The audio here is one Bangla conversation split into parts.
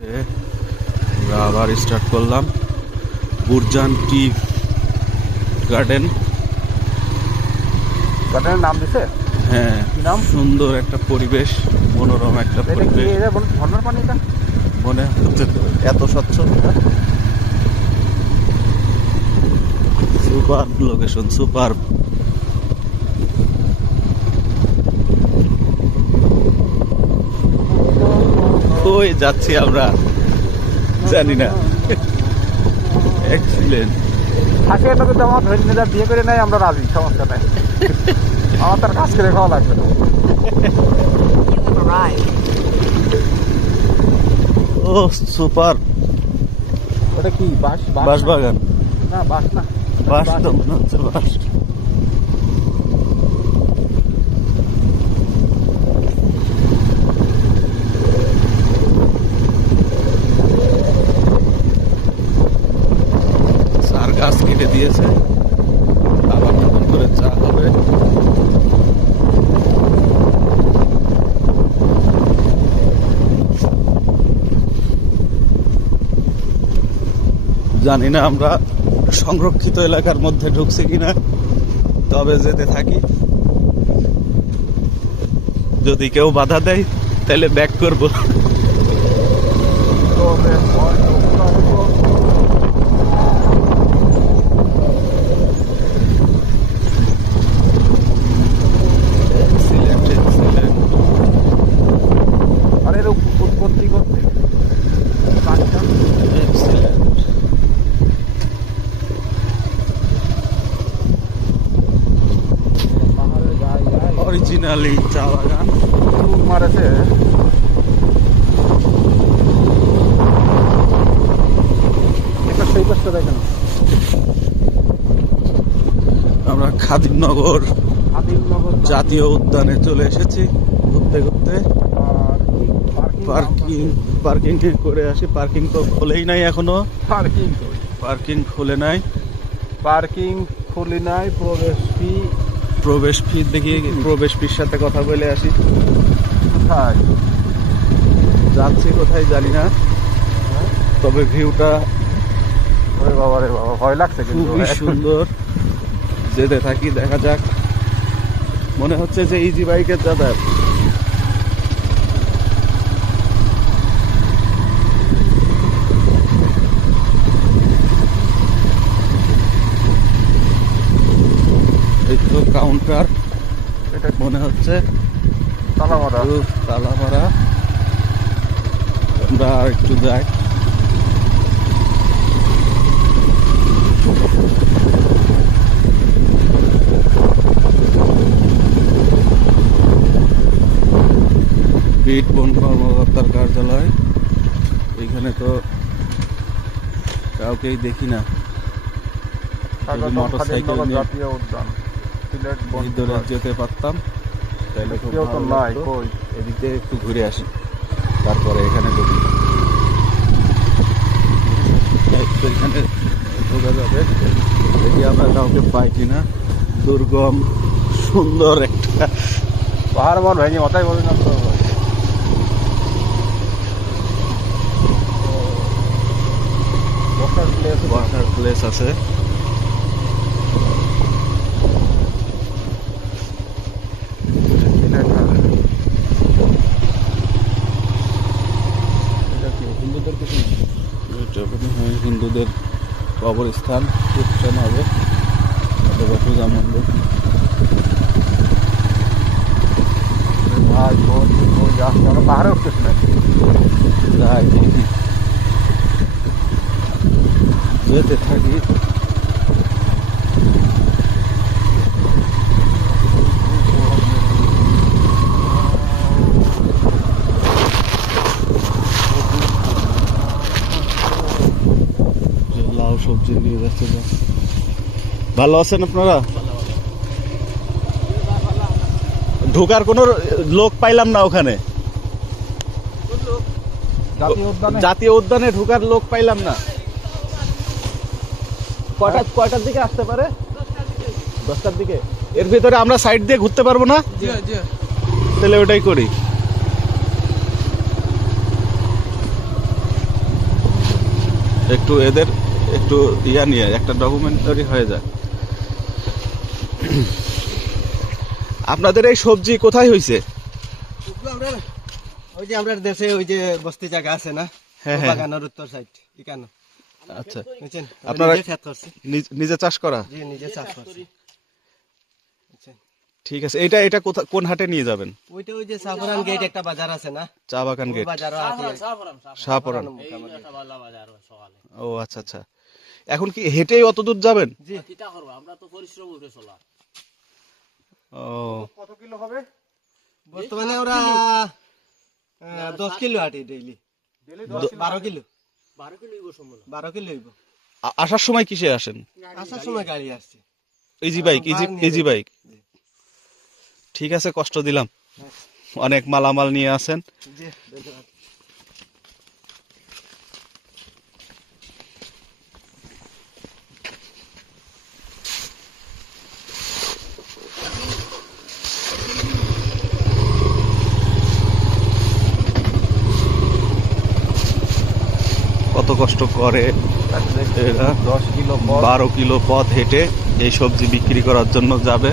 আমরা আবার স্টার্ট করলাম বুরজান টি গার্ডেন। গার্ডেনের নাম দিছে? হ্যাঁ, কি নাম? সুন্দর একটা পরিবেশ, মনোরম একটা পরিবেশ। ঝর্ণার পানি এটা মনে হচ্ছে তো, এত স্বচ্ছ। Super location, super. ওই যাচ্ছি আমরা, জানি না। এক্সিলেন্ট। থাকে এটা যদি আমার ধরে নিয়ে বিয়ে করে নেয় আমরা রাজি, সমস্যা নাই। আমার তার কাজ করে খাওয়া লাগবে না। ও সুপার। ওটা কি বাঁশ? বাঁশ বাগান না, বাঁশ না, বাঁশ তো মনে হচ্ছে বাঁশ। সার গাছ কেটে দিয়েছে, আবার নতুন করে চা হবে। জানি না আমরা সংরক্ষিত এলাকার মধ্যে ঢুকছি কিনা, তবে যেতে থাকি। যদি কেউ বাধা দেয় তাহলে ব্যাক করব। আর এর উৎপত্তি করতে পাহাড়ের গায়ে গায়ে অরিজিনালি চা বাগান মারেছে। একটা সেই পাশটা দেখেন, আমরা খাদিমনগর আদিমনগর জাতীয় উদ্যানে চলে এসেছি ঘুরতে ঘুরতে। পার্কিং করে আসি। পার্কিং তো খোলেই নাই এখনো। পার্কিং খুলে নাই। পার্কিং খুলি নাই। প্রবেশ ফি দেখি, প্রবেশ ফির সাথে কথা বলে আসি। কোথায় যাচ্ছি কোথায় জানি না, তবে ভিউটা ওরে বাবা রে বাবা, ভয় লাগছে কিন্তু। খুবই সুন্দর। যেতে থাকি, দেখা যাক। মনে হচ্ছে যে ইজি বাইকের যাতায়াত। এই তো কাউন্টার, এটা মনে হচ্ছে তালামারা। তালা মারা। আমরা আর একটু যাই। বিট বন কর্মকর্তার কার্যালয়। এখানে তো কাউকেই দেখি না। মোটরসাইকেল নিয়ে জাতীয় উদ্যান, সিলেট ভিতরে যেতে পারতাম তাহলে খুব কেউ তো ভালো নাই। লাগতো। কই এদিকে একটু ঘুরে আসি, তারপরে এখানে ঢুকি। এখানে ঢোকা যাবে, দেখি আমরা কাউকে পাই কিনা। দুর্গম সুন্দর একটা পাহাড় মন ভেঙে মাথায় বলি না তো। ওয়াটার প্লেস আছে। হিন্দুদের কিছু হিন্দুদের কবরস্থান, খ্রিস্টান হবে অথবা পূজা মণ্ডপ। ভাই বোন যাচ্ছে, আমরা পাহাড়ে উঠতেছি না। যাই যেতে থাকি। লাউ সবজি নিয়ে যাচ্ছে। ভালো আছেন আপনারা? ঢোকার কোনো লোক পাইলাম না ওখানে। জাতীয় উদ্যানে ঢোকার লোক পাইলাম না। কয়টার দিকে আসতে পারে? 10টার দিকে। এর ভিতরে আমরা সাইড দিয়ে ঘুরতে পারবো না? তাহলে ওটাই করি। একটু এদের একটু ইয়া নিয়ে একটা ডকুমেন্টারি হয়ে যায়। আপনাদের এই সবজি কোথায় হয়েছে? ওই যে আমরা দেশে ওই যে বস্তি জায়গা আছে না, হ্যাঁ, হ্যাঁ। বাগানের উত্তর সাইড এখানে আচ্ছা, বুঝছেন, আপনারা নিজে খেত করছি, নিজে চাষ করা? জি নিজে চাষ করছি। বুঝছেন? ঠিক আছে, এটা এটা কোন হাটে নিয়ে যাবেন? ওইটা ওই যে সাফরান গেট একটা বাজার আছে না, চা বাগান গেট, বাজারও আছে শাহপরান। মোটামুটি। ও আচ্ছা আচ্ছা, এখন কি হেঁটেই অত দূর যাবেন? জি ও কত কিলো হবে? বর্তমানে ওরা 10 কিলো হাঁটি ডেইলি, 12 কিলো 12 কিলো হইব। আসার সময় কিসে আসেন? আসার সময় গাড়ি আসছে, ইজি বাইক, ইজি বাইক। ঠিক আছে, কষ্ট দিলাম, অনেক মালামাল নিয়ে আসেন। জি ধন্যবাদ। কত কষ্ট করে এরা, 10 কিলো পথ। 12 কিলো পথ হেঁটে এই সবজি বিক্রি করার জন্য যাবে।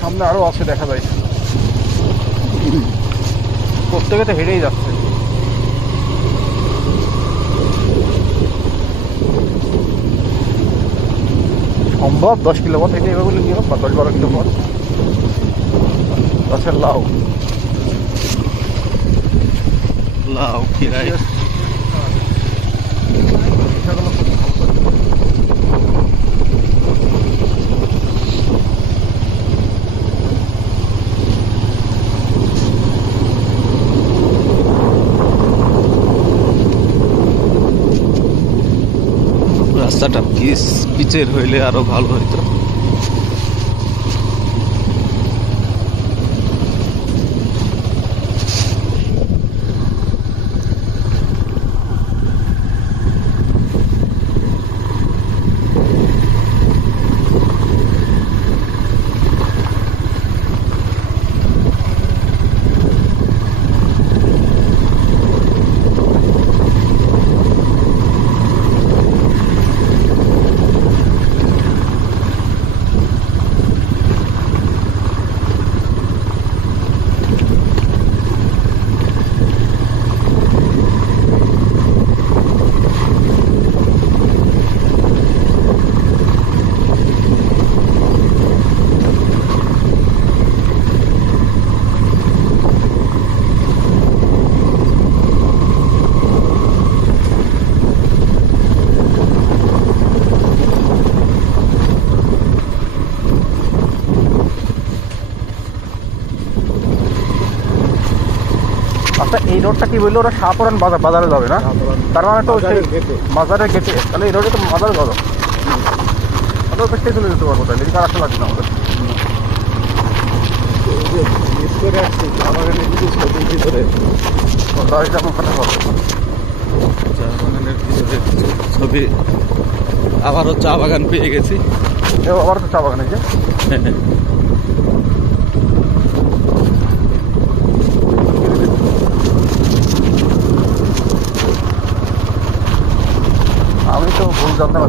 সামনে আরো আছে দেখা যায়, প্রত্যেকে তো হেঁটেই যাচ্ছে। সম্ভব 10 কিলো পথ হেঁটে এভাবে কি হোক, বা 10-12 কিলো পথ। গাছের লাউ, লাউ খিরাই, রাস্তাটা পিচের হইলে আরো ভালো হইতো। আচ্ছা, এই রোডটা কি বললো ওরা? শাহপুরান বাজারে যাবে না? তার মানে তো বাজারের গেটে, তাহলে এই রোডে তো বাজার যাবো, তাহলে ওই পেছনে চলে যেতে পারবো, তাহলে এদিকে আর আসা লাগবে না আমাদের। গাড়িটা আমার ওখানে হবে। চা বাগানের ভিতরে ছবি, আবারও চা বাগান পেয়ে গেছি। আবার তো চা বাগান, এই যে আমি তো ভুল জানতাম না,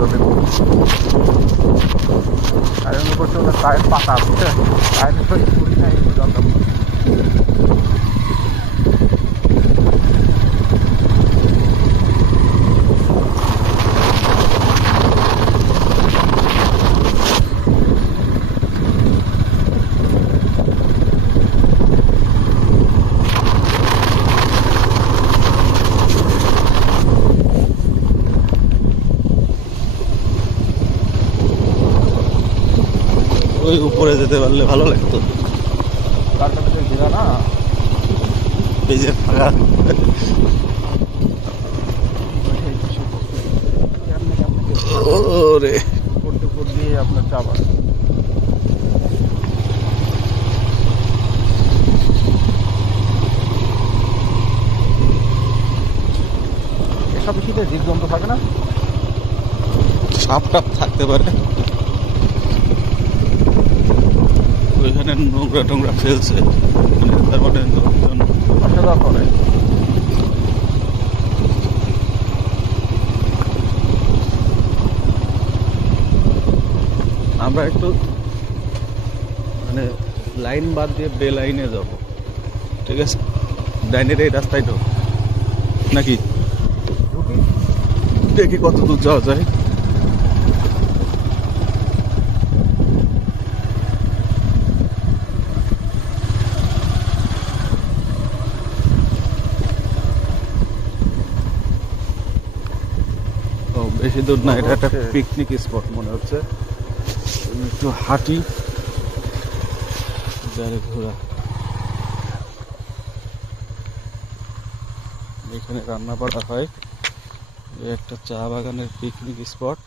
আর এমনি করছে ওদের চায়ের পাতা, বুঝছেন, চায়ের পুরি খাই জানতাম না। ওই উপরে যেতে পারলে ভালো লাগতো। তার কাছে যে ঘেরা না, এই যে ফাঁকা, ওরে করতে দিয়ে আপনার চা বাগান। এসব শীতে জীবজন্তু থাকে না? সাপ টাপ থাকতে পারে। ওইখানে নোংরা টোংরা ফেলছে, মানে তার মানে লোকজন আসা যাওয়া করে। আমরা একটু মানে লাইন বাদ দিয়ে বে লাইনে যাব, ঠিক আছে? ডাইনের এই রাস্তায় ঢোক নাকি, ঢুকি দেখি কত দূর যাওয়া যায়। ও বেশি দূর না, এটা একটা পিকনিক স্পট মনে হচ্ছে। আমি একটু হাঁটি, যারে ঘোরা। এখানে রান্না বাড়া হয়। এই একটা চা বাগানের পিকনিক স্পট।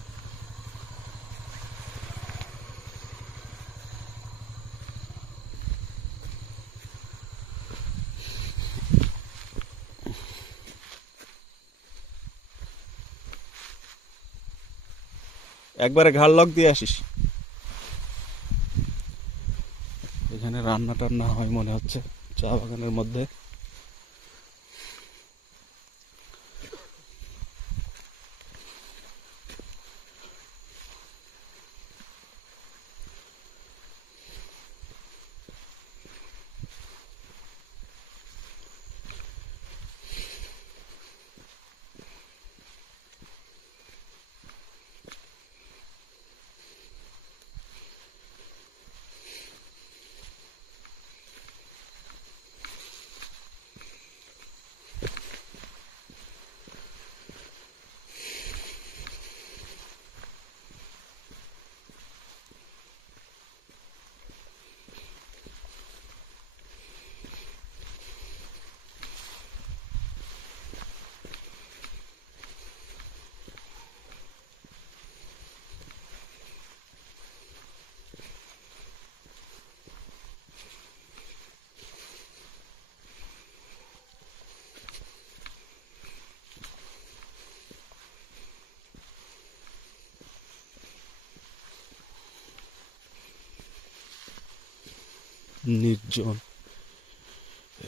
একবারে ঘাড় লক দিয়ে আসিস। এখানে রান্না টান্না হয় মনে হচ্ছে চা বাগানের মধ্যে। নির্জন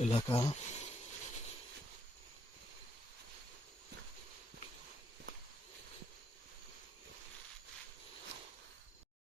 এলাকা।